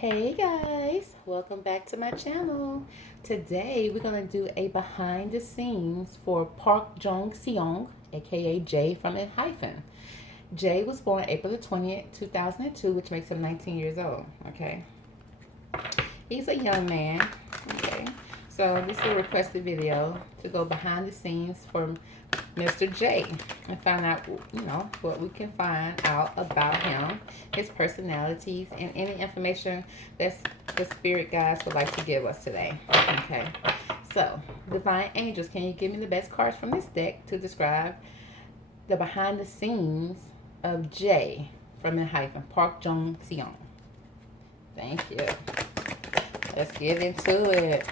Hey guys, welcome back to my channel. Today we're going to do a behind the scenes for Park Jong-Seong, aka Jay from Enhypen. Jay was born April the 20th, 2002, which makes him 19 years old. Okay, he's a young man. Okay, so this is a requested video to go behind the scenes for Mr. J and find out, what we can find out about him, his personalities, and any information that the spirit guides would like to give us today. Okay, so divine angels, can you give me the best cards from this deck to describe the behind the scenes of J from Enhypen, Park Jong-Seong? Thank you. Let's get into it.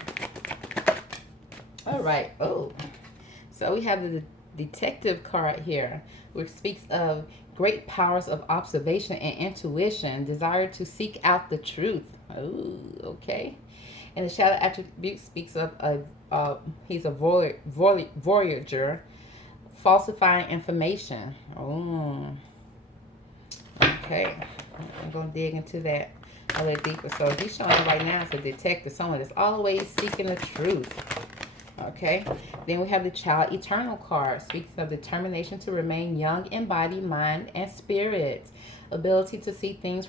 All right. Oh, so we have the detective card here, which speaks of great powers of observation and intuition, desire to seek out the truth. Oh, okay. And the shadow attribute speaks of he's a voyager, falsifying information. Oh, okay. I'm gonna dig into that a little deeper. So he's showing right now as a detective, someone that's always seeking the truth. Okay, then we have the child eternal card, speaks of determination to remain young in body, mind, and spirit, ability to see things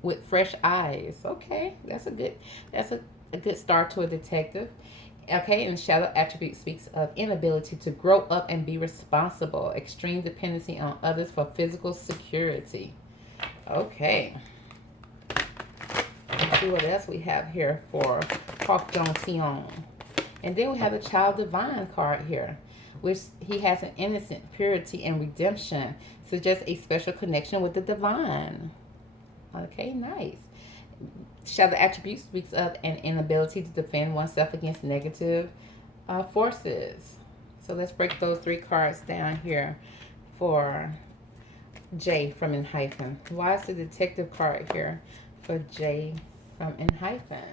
with fresh eyes. Okay, that's a good start to a detective. Okay, and shadow attribute speaks of inability to grow up and be responsible, extreme dependency on others for physical security. Okay, let's see what else we have here for Park Jong-Seong. And then we have the child divine card here, which he has an innocent purity and redemption, suggests a special connection with the divine. Okay, nice. Shadow attribute speaks of an inability to defend oneself against negative forces. So let's break those three cards down here for J from Enhypen. Why is the detective card here for J from Enhypen?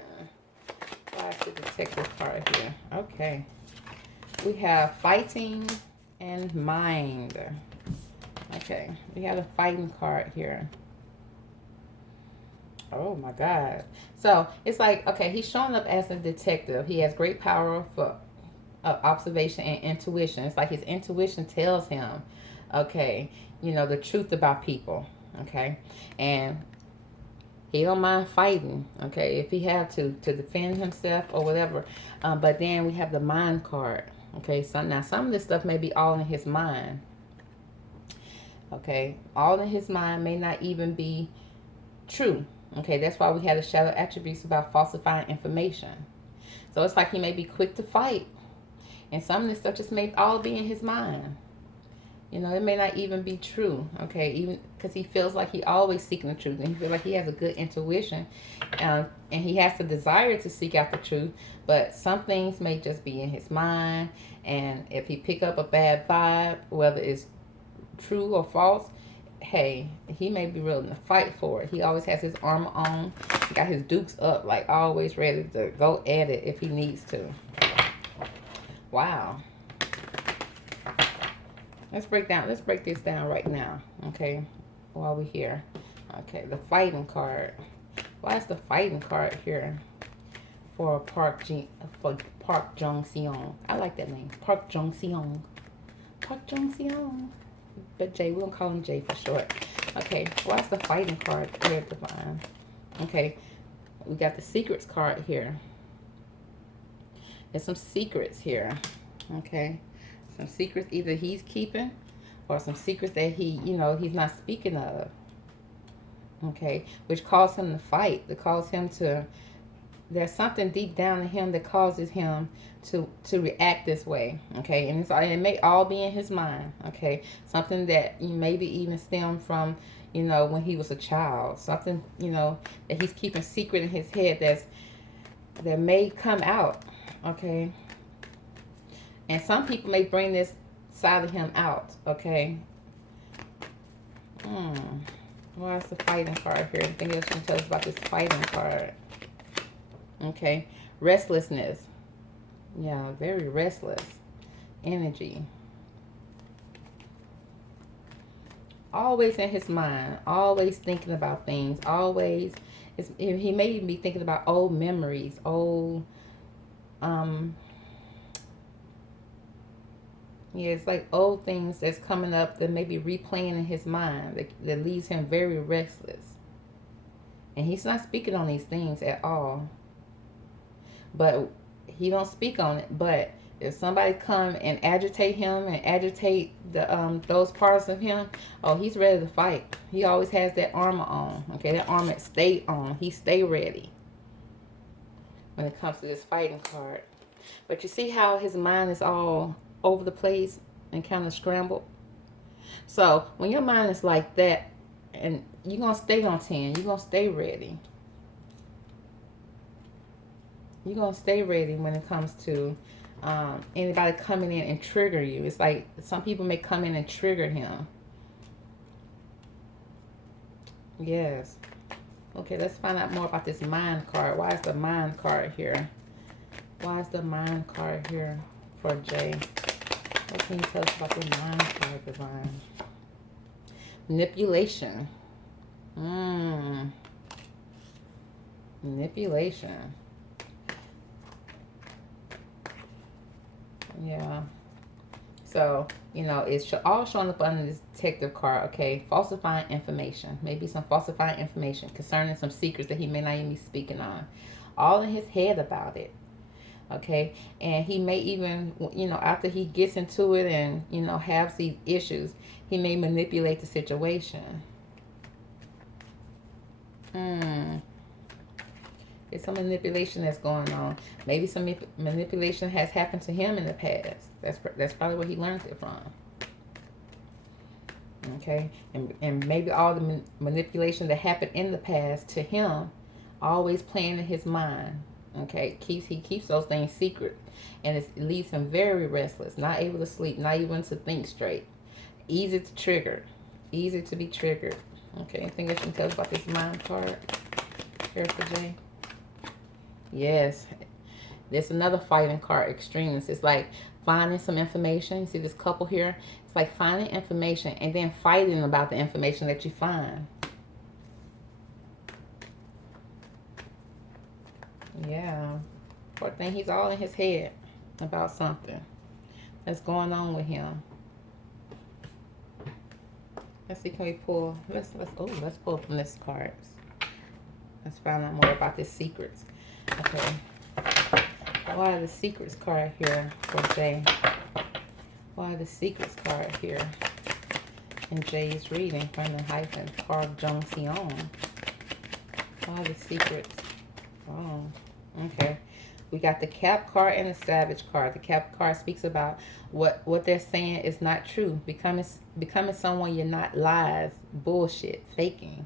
Why is the detective card here? Okay. We have fighting and mind. Okay. We have a fighting card here. Oh my God. So it's like, okay, he's showing up as a detective. He has great power for observation and intuition. It's like his intuition tells him, okay, the truth about people. Okay. And he don't mind fighting, okay, if he have to defend himself or whatever. But then we have the mind card. Okay, so now some of this stuff may be all in his mind. Okay, all in his mind may not even be true. Okay, that's why we have the shadow attributes about falsifying information. So it's like he may be quick to fight, and some of this stuff just may all be in his mind. It may not even be true, okay, even because he feels like he always seeking the truth, and he feels like he has a good intuition, and he has the desire to seek out the truth, but some things may just be in his mind, and if he pick up a bad vibe, whether it's true or false, hey, he may be willing to fight for it. He always has his armor on, he got his dukes up, like always ready to go at it if he needs to. Wow. Let's break this down right now, okay, while we're here. Okay, the fighting card. Why is the fighting card here for Park Jong-Seong? I like that name, Park Jong-Seong. Park Jong-Seong. But Jay, we're going to call him Jay for short. Okay, why is the fighting card here, divine? Okay, we got the secrets card here. There's some secrets here, okay. Some secrets either he's keeping or some secrets that he's not speaking of. Okay, which causes him to fight. That causes him to. There's something deep down in him that causes him to react this way. Okay, and it may all be in his mind. Okay, something that maybe even stem from when he was a child. Something that he's keeping secret in his head that may come out. Okay. And some people may bring this side of him out, okay? Why is the fighting card here? Anything else you can tell us about this fighting card? Okay. Restlessness. Yeah, very restless energy. Always in his mind. Always thinking about things. Always He may even be thinking about old memories, old, yeah, it's like old things that's coming up that may be replaying in his mind that leaves him very restless. And he's not speaking on these things at all. But he don't speak on it. But if somebody come and agitate him and agitate the those parts of him, oh, he's ready to fight. He always has that armor on. Okay, that armor stay on. He stay ready when it comes to this fighting card. But you see how his mind is all over the place and kind of scrambled. So when your mind is like that, and you're gonna stay on 10, you're gonna stay ready. You're gonna stay ready when it comes to anybody coming in and trigger you. It's like some people may come in and trigger him. Yes. Okay, let's find out more about this mind card. Why is the mind card here? Why is the mind card here for Jay? What can you tell us about the mind card, Divine? Manipulation. Manipulation. Yeah. So, you know, it's all showing up under this detective card, okay? Falsifying information. Maybe some falsifying information concerning some secrets that he may not even be speaking on. All in his head about it, okay? And he may even, you know, after he gets into it and, you know, has these issues, he may manipulate the situation. There's some manipulation that's going on. Maybe some manipulation has happened to him in the past. That's probably where he learned it from. Okay, and maybe all the manipulation that happened in the past to him, always playing in his mind. Okay, he keeps those things secret, and it leaves him very restless, not able to sleep, not even to think straight. Easy to trigger, easy to be triggered. Okay, anything else you can tell us about this mind card here for Jay? Yes, there's another fighting card, extremes. It's like finding some information. You see this couple here? It's like finding information and then fighting about the information that you find. Yeah. Poor thing, he's all in his head about something that's going on with him. Let's see, can we pull? Let's pull from this card. Let's find out more about his secrets. Okay. Why are the secrets card here for Jay? Why are the secrets card here in Jay's reading from the Enhypen Park Jong-Seong? Why are the secrets? Oh, okay. We got the Cap card and the Savage card. The Cap card speaks about what they're saying is not true. Becoming someone you're not. Lies, bullshit, faking.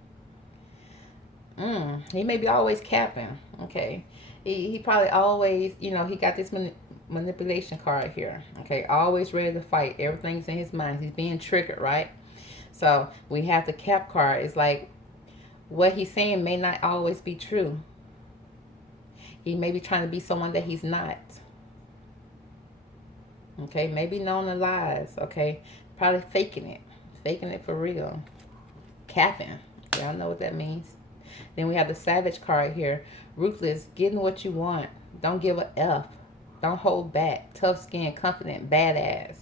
He may be always capping. Okay. He probably always, you know, he got this manipulation card here. Okay. Always ready to fight. Everything's in his mind. He's being triggered, right? So we have the Cap card. It's like what he's saying may not always be true. He may be trying to be someone that he's not. Okay, maybe knowing the lies. Okay, probably faking it for real. Capping. Y'all know what that means. Then we have the Savage card here. Ruthless, getting what you want. Don't give a F. Don't hold back. Tough skin, confident, badass.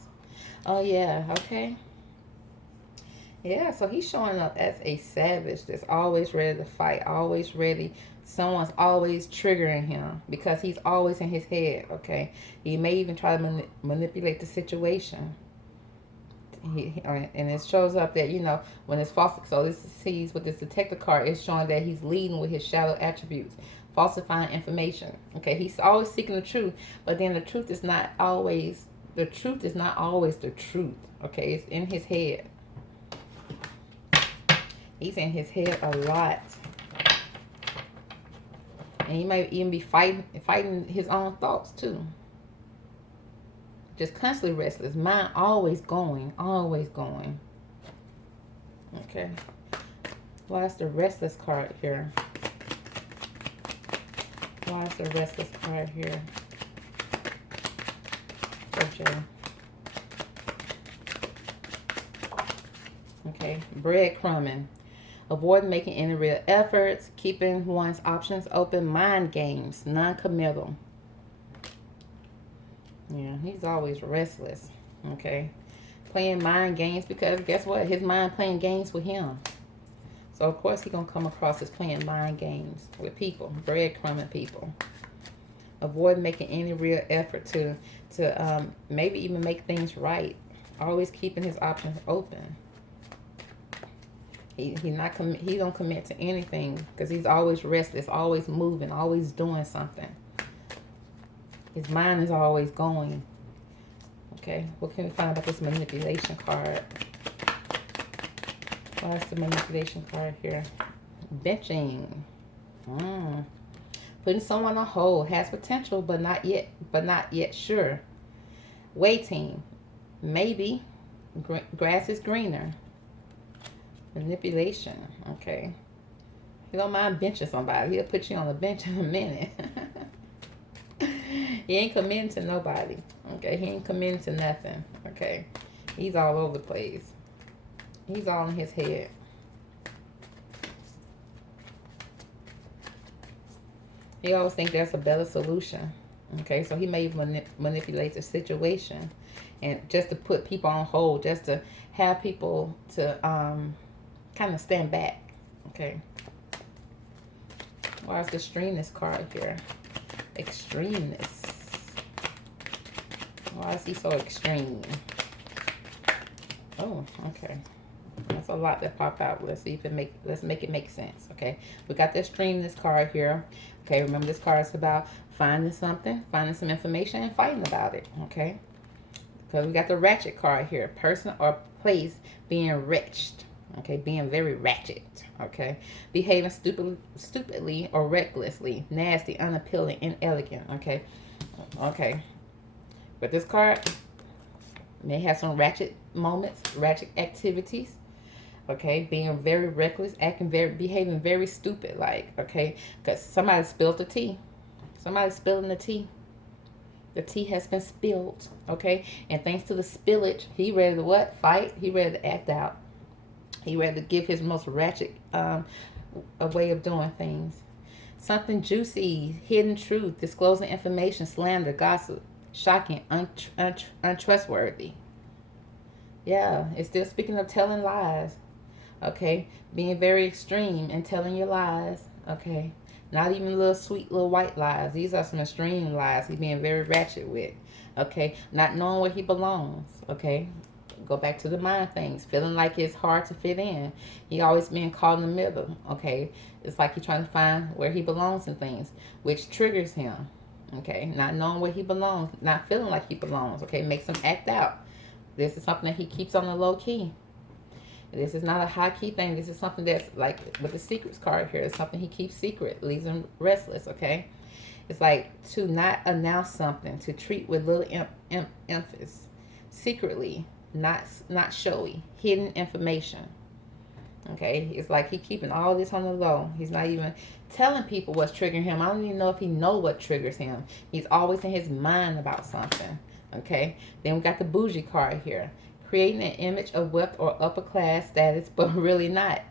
Oh yeah, okay. Yeah, so he's showing up as a savage that's always ready to fight, always ready. Someone's always triggering him because he's always in his head, okay? He may even try to manipulate the situation. And it shows up that, you know, when it's false, so this sees with this detective card, it's showing that he's leading with his shadow attributes, falsifying information. Okay, he's always seeking the truth, but then the truth is not always the truth. Okay, it's in his head. He's in his head a lot. And he might even be fighting his own thoughts too. Just constantly restless. Mind always going, always going. Okay. Why is the Restless card here? Why is the Restless card here? Okay. Okay. Breadcrumbing. Avoid making any real efforts, keeping one's options open, mind games, non-committal. Yeah, he's always restless. Okay. Playing mind games because guess what? His mind playing games with him. So of course he's gonna come across as playing mind games with people, breadcrumbing people. Avoid making any real effort to maybe even make things right. Always keeping his options open. He don't commit to anything because he's always restless, always moving, always doing something. His mind is always going. Okay, what can we find about this manipulation card? What's the manipulation card here? Benching. Putting someone on hold, has potential but not yet sure. Waiting. Maybe. Grass is greener. Manipulation. Okay. He don't mind benching somebody. He'll put you on the bench in a minute. He ain't committing to nobody. Okay. He ain't committing to nothing. Okay. He's all over the place. He's all in his head. He always think there's a better solution. Okay. So he may manipulate the situation and just to put people on hold, just to have people to kind of stand back. Okay. Why is the extremeness card here? Extremeness. Why is he so extreme? Oh, okay. That's a lot that pop out. Let's see if let's make it make sense. Okay. We got the extremeness card here. Okay, remember this card is about finding something, finding some information, and fighting about it. Okay. Because we got the ratchet card here. Person or place being wretched. Okay, being very ratchet. Okay, behaving stupidly or recklessly, nasty, unappealing, inelegant. Okay, okay. But this card may have some ratchet moments, ratchet activities. Okay, being very reckless, behaving very stupid, like, okay, because somebody spilled the tea. Somebody's spilling the tea. The tea has been spilled, okay? And thanks to the spillage, he ready to what? Fight. He ready to act out. He ready to give his most ratchet a way of doing things. Something juicy, hidden truth, disclosing information, slander, gossip, shocking, untrustworthy. Yeah, it's still speaking of telling lies. Okay, being very extreme and telling your lies. Okay, not even little sweet little white lies. These are some extreme lies he's being very ratchet with. Okay, not knowing where he belongs. Okay, go back to the mind things. Feeling like it's hard to fit in. He always being caught in the middle. Okay, it's like he's trying to find where he belongs in things, which triggers him. Okay, not knowing where he belongs, not feeling like he belongs. Okay, makes him act out. This is something that he keeps on the low key. This is not a high key thing. This is something that's like with the secrets card here. It's something he keeps secret, leaves him restless. Okay, it's like to not announce something, to treat with little emphasis, secretly, not showy, hidden information. Okay, it's like he keeping all this on the low. He's not even telling people what's triggering him. I don't even know if he know what triggers him. He's always in his mind about something. Okay, then we got the bougie card here. Creating an image of wealth or upper class status, but really not.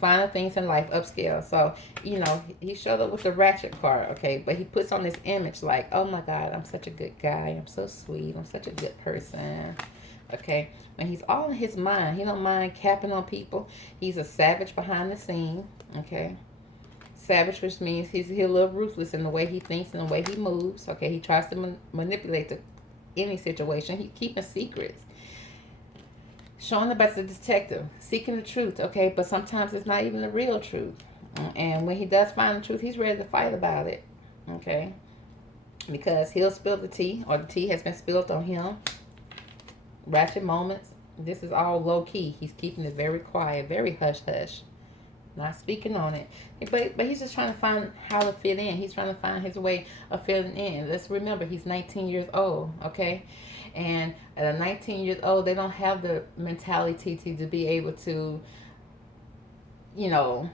Final things in life, upscale. So, you know, he showed up with the ratchet card, okay? But he puts on this image like, oh my God, I'm such a good guy. I'm so sweet. I'm such a good person. Okay? When he's all in his mind, he don't mind capping on people. He's a savage behind the scene, okay? Savage, which means he's a little ruthless in the way he thinks and the way he moves, okay? He tries to manipulate any situation. He's keeping secrets. Showing up as a detective, seeking the truth, okay? But sometimes it's not even the real truth. And when he does find the truth, he's ready to fight about it, okay? Because he'll spill the tea, or the tea has been spilled on him. Ratchet moments. This is all low key. He's keeping it very quiet, very hush hush. Not speaking on it. But he's just trying to find how to fit in. He's trying to find his way of fitting in. Let's remember, he's 19 years old, okay? And at 19 years old, they don't have the mentality to be able to, you know,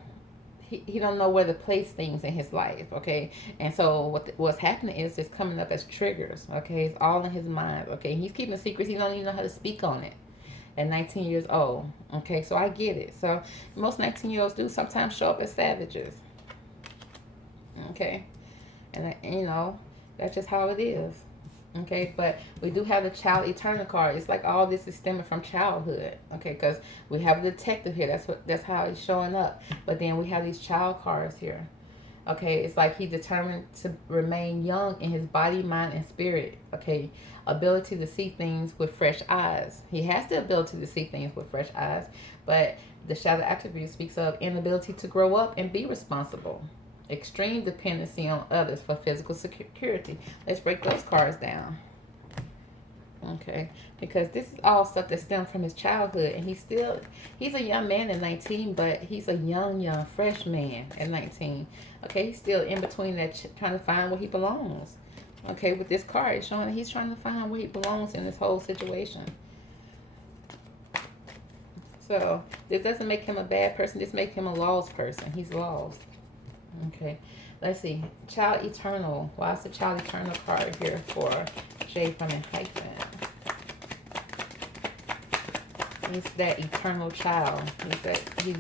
he don't know where to place things in his life, okay? And so what's happening is it's coming up as triggers, okay? It's all in his mind, okay? He's keeping secrets. He don't even know how to speak on it. at 19 years old. Okay, so I get it. So most 19-year-olds do sometimes show up as savages. Okay, and you know, that's just how it is. Okay, but we do have the child eternal card. It's like all this is stemming from childhood. Okay, because we have a detective here. That's how he's showing up. But then we have these child cards here. Okay, it's like he determined to remain young in his body, mind, and spirit. Okay, ability to see things with fresh eyes. He has the ability to see things with fresh eyes, but the shadow attribute speaks of inability to grow up and be responsible. Extreme dependency on others for physical security. Let's break those cards down. Okay, because this is all stuff that stems from his childhood, and he's a young man at 19, but he's a young, fresh man at 19. Okay, he's still in between that, trying to find where he belongs. Okay, with this card, it's showing that he's trying to find where he belongs in this whole situation. So, this doesn't make him a bad person, this makes him a lost person. He's lost. Okay, let's see. Child Eternal. Why is the Child Eternal card here for Jay from Enhypen? He's that eternal child. He's that he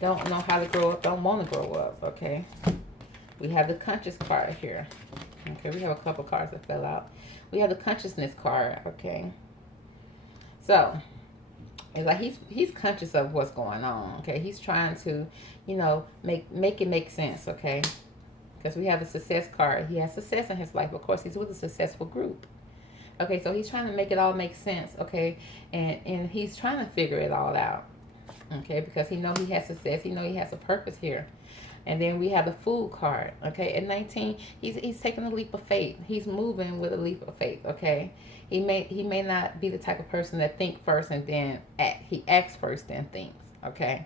don't know how to grow up, don't want to grow up. Okay, we have the conscious card here. Okay, we have a couple cards that fell out. We have the consciousness card. Okay, so it's like he's conscious of what's going on. Okay, he's trying to, you know, make it make sense. Okay, because we have the success card. He has success in his life. Of course, he's with a successful group. Okay, so he's trying to make it all make sense. Okay, and he's trying to figure it all out. Okay, because he know he has success. He know he has a purpose here. And then we have the Fool card. Okay, at 19, he's taking a leap of faith. He's moving with a leap of faith. Okay, he may not be the type of person that think first and then act. He acts first then thinks. Okay,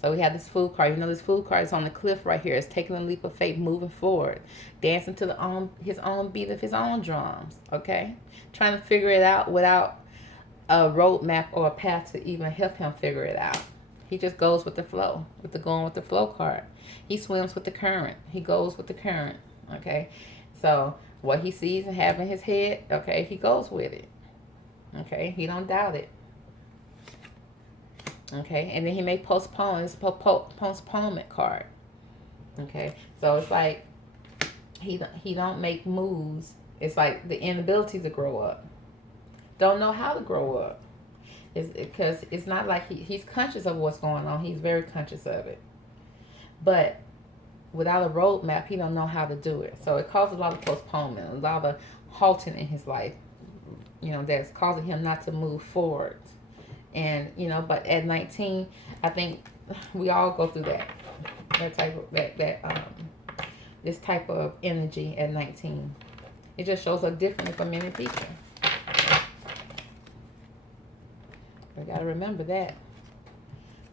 so we have this Fool card. You know, this Fool card is on the cliff right here. It's taking a leap of faith, moving forward, dancing to his own beat of his own drums. Okay, trying to figure it out without a roadmap or a path to even help him figure it out. He just goes with the flow, with the going with the flow card. He swims with the current. He goes with the current. Okay, so what he sees and have in his head, okay, he goes with it. Okay, he don't doubt it. Okay, and then he may postpone. It's a postponement card. Okay, so it's like he don't make moves. It's like the inability to grow up. Don't know how to grow up. It's because it's not like he's conscious of what's going on. He's very conscious of it, but without a roadmap, he don't know how to do it. So it causes a lot of postponement, a lot of halting in his life. You know, that's causing him not to move forward. And you know, but at 19, I think we all go through that type of this type of energy at 19. It just shows up differently for many people. We gotta remember that.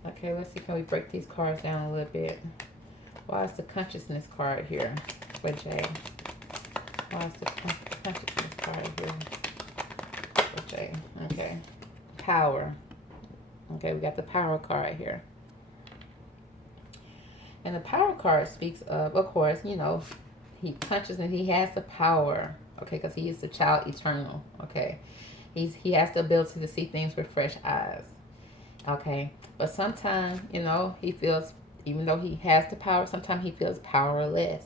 Okay, let's see. Can we break these cards down a little bit? Why is the consciousness card here for Jay? Why is the consciousness card here for Jay? Okay, power. Okay, we got the power card here. And the power card speaks of course, you know, he conscious and he has the power. Okay, because he is the child eternal. Okay, he has the ability to see things with fresh eyes. Okay, but sometimes, you know, he feels, even though he has the power, sometimes he feels powerless.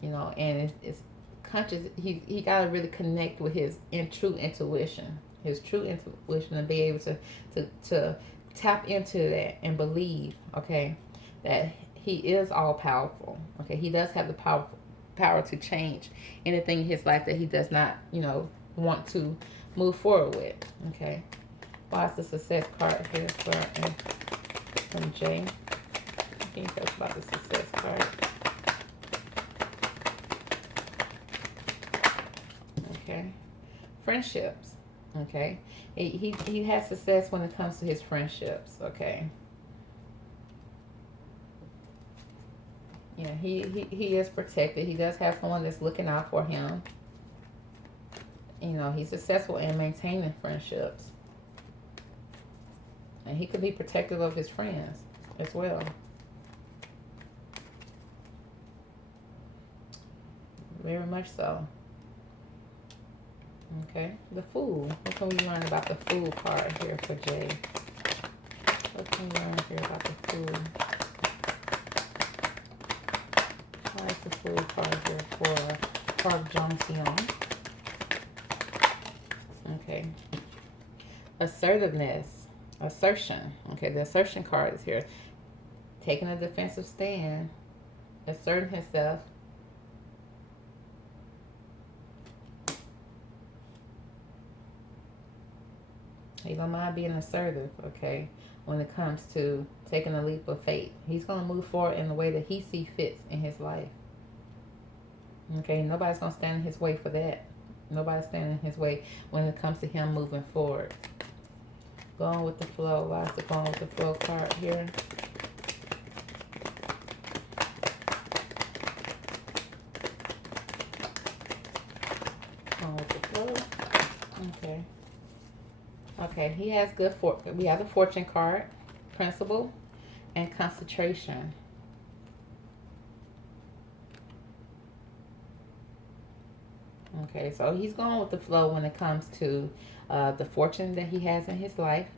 You know, and it's conscious. He got to really connect with his true intuition. His true intuition, and be able to tap into that and believe, okay, that he is all powerful. Okay, he does have the power to change anything in his life that he does not, you know, want to move forward with. Okay, why is the success card here from Jay? Can you tell us about the success card? Okay, friendships. Okay, he has success when it comes to his friendships. Okay, yeah, he is protected. He does have someone that's looking out for him. You know, he's successful in maintaining friendships, and he could be protective of his friends as well. Very much so. Okay, the Fool. What can we learn about the Fool card here for Jay? What can we learn here about the Fool? Why is the Fool card here for Park Jong-Seong? Okay. Assertiveness. Assertion. Okay, the assertion card is here. Taking a defensive stand. Asserting himself. He don't mind being assertive, okay, when it comes to taking a leap of faith. He's going to move forward in the way that he sees fits in his life. Okay, nobody's going to stand in his way for that. Nobody's standing in his way when it comes to him moving forward. Going with the flow. Why is it going with the flow card here? Going with the flow. Okay. Okay, he has good fortune. We have the fortune card, principle, and concentration. Okay, so he's going with the flow when it comes to the fortune that he has in his life.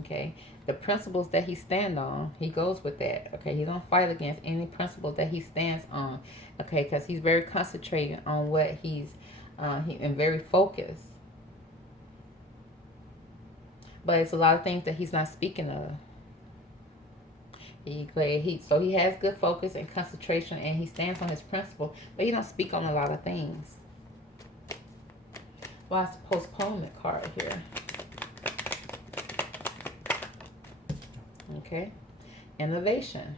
Okay, the principles that he stands on, he goes with that. Okay, he don't fight against any principle that he stands on. Okay, because he's very concentrated on what he's and very focused. But it's a lot of things that he's not speaking of. So he has good focus and concentration, and he stands on his principle, but he don't speak on a lot of things. Well, it's a postponement card here. Okay. Innovation.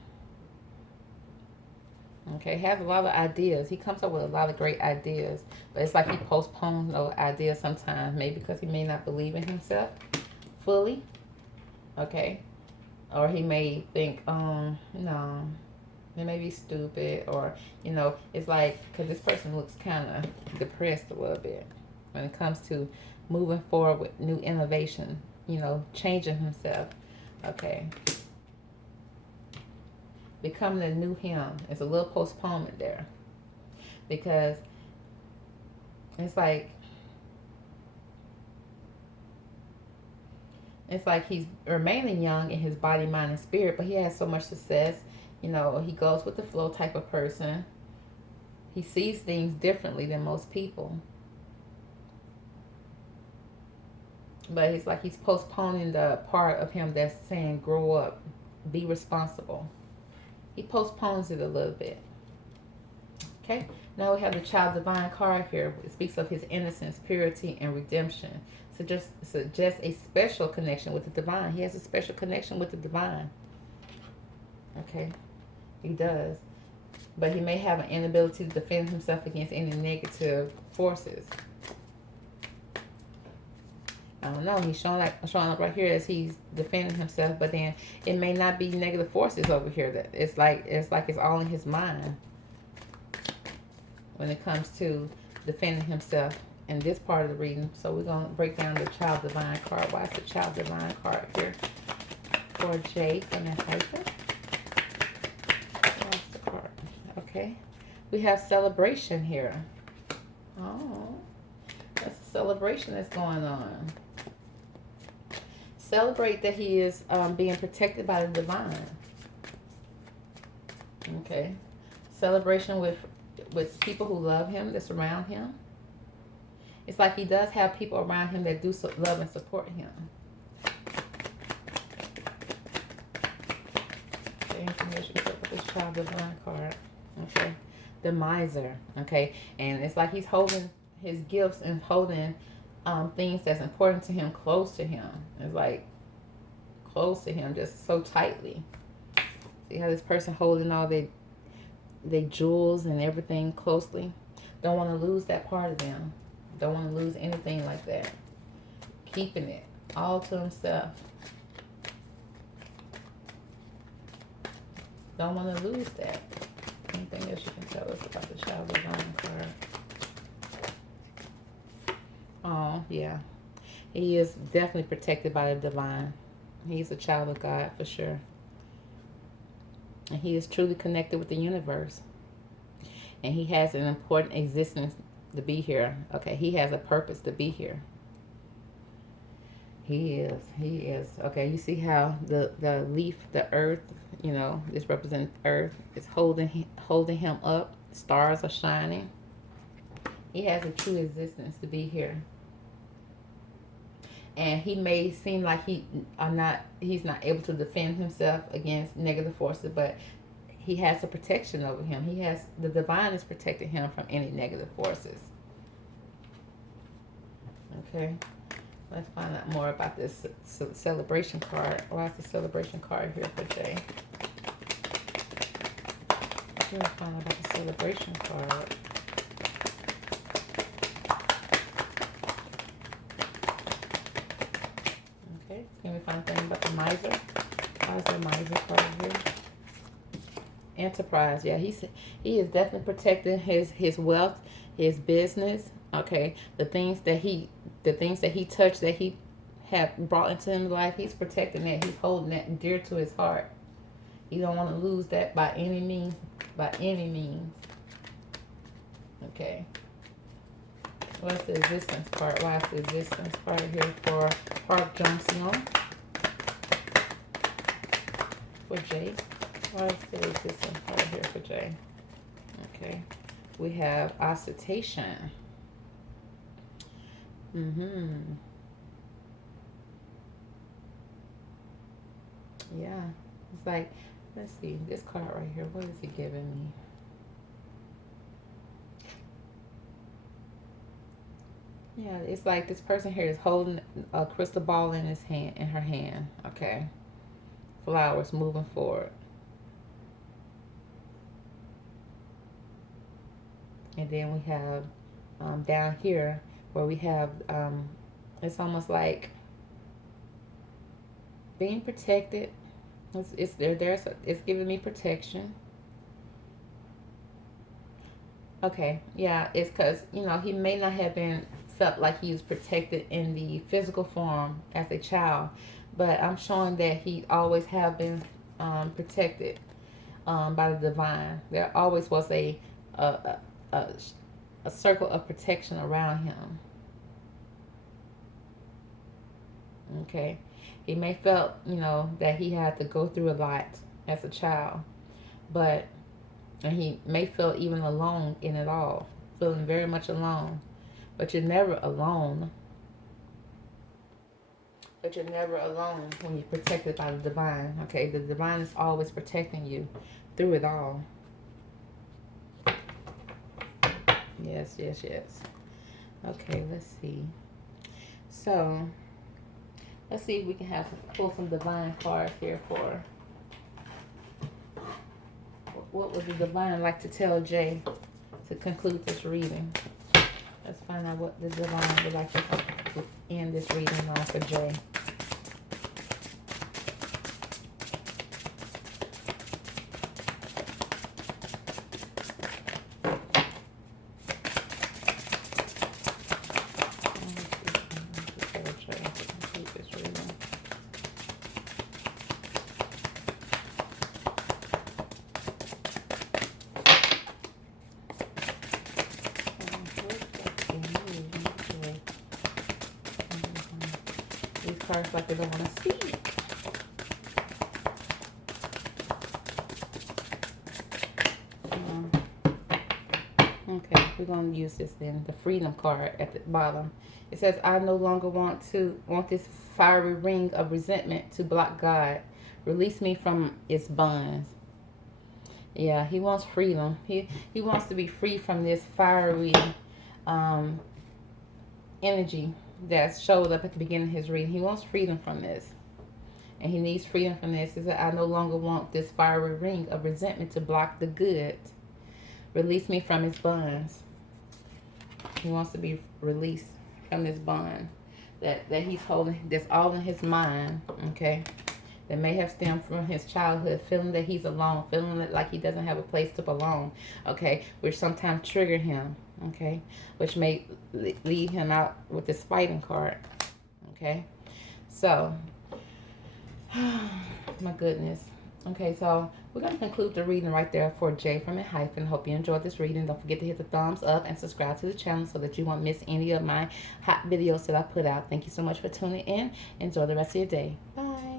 Okay, has a lot of ideas. He comes up with a lot of great ideas, but it's like he postpones those ideas sometimes, maybe because he may not believe in himself fully. Okay. Or he may think, no, it may be stupid, or, you know, it's like, because this person looks kind of depressed a little bit when it comes to moving forward with new innovation, you know, changing himself. Okay. Becoming a new him. It's a little postponement there. Because it's like he's remaining young in his body, mind, and spirit, but he has so much success. You know, he goes with the flow type of person. He sees things differently than most people. But it's like he's postponing the part of him that's saying, grow up, be responsible. He postpones it a little bit. Okay, now we have the Child Divine card here. It speaks of his innocence, purity, and redemption. Suggests a special connection with the divine. He has a special connection with the divine. Okay, he does. But he may have an inability to defend himself against any negative forces. I don't know. He's showing up right here as he's defending himself, but then it may not be negative forces over here. That it's like it's all in his mind when it comes to defending himself in this part of the reading. So we're gonna break down the Child Divine card. Why is the Child Divine card here for Jay from Enhypen? What's the card? Okay, we have celebration here. Oh, that's a celebration that's going on. Celebrate that he is being protected by the divine. Okay. Celebration with people who love him, that surround him. It's like he does have people around him that do love and support him. Okay, information with this Child Divine card. Okay. The Miser. Okay. And it's like he's holding his gifts and holding things that's important to him close to him. It's like close to him, just so tightly. See how this person holding all their jewels and everything closely. Don't want to lose that part of them. Don't want to lose anything like that. Keeping it all to himself. Don't want to lose that. Anything else you can tell us about the Child Divine card? Oh, yeah. He is definitely protected by the divine. He's a child of God for sure. And he is truly connected with the universe. And he has an important existence to be here. Okay, he has a purpose to be here. He is. Okay, you see how the leaf, the earth, you know, this represents earth. It's holding him up. Stars are shining. He has a true existence to be here. And he may seem like he's not able to defend himself against negative forces, but he has a protection over him. The divine is protecting him from any negative forces. Okay, let's find out more about this celebration card. Why is the celebration card here for Jay? Let's find out about the celebration card. Okay, can we find anything about the miser? Why is the miser card here? Enterprise. Yeah, he is definitely protecting his wealth, his business. Okay, the things that he touched, that he have brought into his life, he's protecting that. He's holding that dear to his heart. He don't want to lose that by any means. By any means. Okay. What's the existence part? Why is the existence part here for Park Jong-Seong? For Jay. Why is the existence part here for Jay? Okay. We have assertion. Yeah. It's like, let's see, this card right here, what is it giving me? Yeah, it's like this person here is holding a crystal ball in her hand. Okay. Flowers moving forward. And then we have down here where we have, it's almost like being protected. It's giving me protection. Okay, yeah, it's because, you know, he may not have been felt like he was protected in the physical form as a child, but I'm showing that he always have been protected by the divine. There always was a circle of protection around him. Okay. He may felt, you know, that he had to go through a lot as a child, and he may feel even alone in it all, feeling very much alone. But you're never alone. But you're never alone when you're protected by the divine. Okay, the divine is always protecting you through it all. Yes, yes, yes. Okay, let's see. So, let's see if we can pull some divine cards here for. What would the divine like to tell Jay to conclude this reading? Let's find out what the divine would like to end this reading on for Jay. Cards like they don't want to speak. Okay, we're going to use this then. The freedom card at the bottom. It says, I no longer want this fiery ring of resentment to block God. Release me from its bonds. Yeah, he wants freedom. He wants to be free from this fiery energy that showed up at the beginning of his reading. He wants freedom from this. And he needs freedom from this. He said, I no longer want this fiery ring of resentment to block the good. Release me from his bonds. He wants to be released from this bond that he's holding, that's all in his mind, okay? That may have stemmed from his childhood, feeling that he's alone, feeling like he doesn't have a place to belong, okay? Which sometimes trigger him, okay? Which may lead him out with this fighting card, okay? So, my goodness. Okay, so we're going to conclude the reading right there for Jay from Enhypen. Hope you enjoyed this reading. Don't forget to hit the thumbs up and subscribe to the channel so that you won't miss any of my hot videos that I put out. Thank you so much for tuning in. Enjoy the rest of your day. Bye.